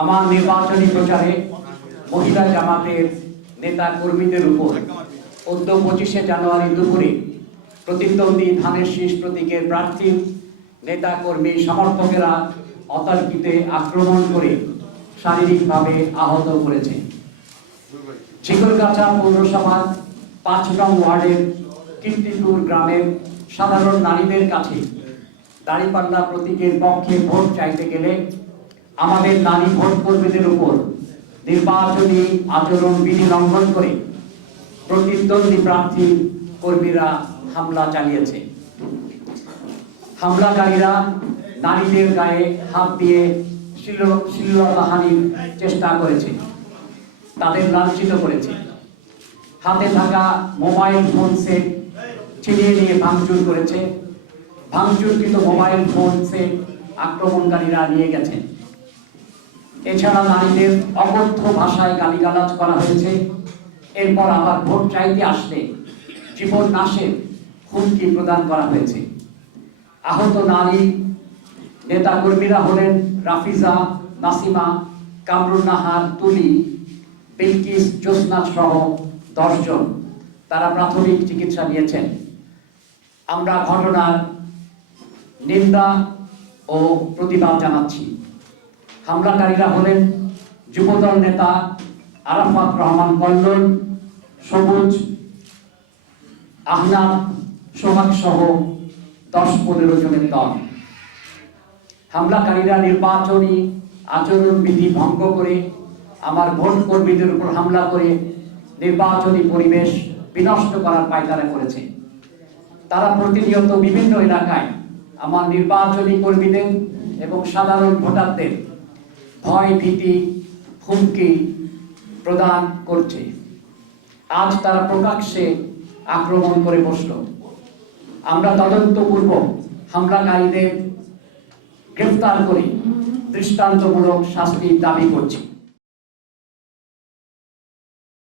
আমার নির্বাচনী প্রচারে মহিলা জামাতের নেতা কর্মীদের উপর 25 জানুয়ারি দুপুরে প্রতিদ্বন্দ্বী ধানের শীষ প্রতীকের প্রার্থী নেতা কর্মী সমর্থকেরা অতর্কিতে আক্রমণ করে শারীরিকভাবে আহত করেছে। ঝিকরগাছা পৌরসভার 5 নং ওয়ার্ডের কীর্তিপুর গ্রামের সাধারণ নারীদের কাছে দাঁড়িপাল্লা প্রতীকের পক্ষে ভোট চাইতে গেলে আমাদের নারী ভোট কর্মীদের উপর নির্বাচনী আচরণ বিধি লঙ্ঘন করে প্রতিদ্বন্দ্বী প্রার্থী কর্মীরা হামলা চালিয়েছে। হামলাকারীরা নারীদের গায়ে হাত দিয়ে শ্লীলতাহানির চেষ্টা করেছে, তাদের লাঞ্ছিত করেছে, হাতে থাকা মোবাইল ফোন সেট ছিনিয়ে নিয়ে ভাঙচুর করেছে। ভাঙচুরকৃত মোবাইল ফোন সেট আক্রমণকারীরা নিয়ে গেছে। এছাড়া নারীদের অকথ্য ভাষায় গালিগালাজ করা হয়েছে। এরপর আবার ভোট চাইতে আসলে জীবন নাশের হুমকি প্রদান করা হয়েছে। আহত নারী নেতা কর্মীরা হলেন রাফিজা, নাসিমা, কামরুন নাহার, তুলি, বিলকিস, জ্যোৎস্না সহ 10 জন। তারা প্রাথমিক চিকিৎসা নিয়েছেন। আমরা ঘটনার নিন্দা ও প্রতিবাদ জানাচ্ছি। হামলাকারীরা হলেন যুবদল নেতা আরাফাত রহমান কল্লোল, সবুজ, আহনাফ, সোহাগ সহ 10-15 জনের দল। হামলাকারীরা নির্বাচনী আচরণ বিধি ভঙ্গ করে আমার ভোট কর্মীদের উপর হামলা করে নির্বাচনী পরিবেশ বিনষ্ট করার পায়তারা করেছে। তারা প্রতিনিয়ত বিভিন্ন এলাকায় আমার নির্বাচনী কর্মীদের এবং সাধারণ ভোটারদের ভয়, ভীতি, হুমকি প্রদান করছে। আজ তারা প্রকাশ্যে আক্রমণ করে বসল। আমরা তদন্তপূর্বক হামলাকারীদের গ্রেফতার করে দৃষ্টান্তমূলক শাস্তির দাবি করছি।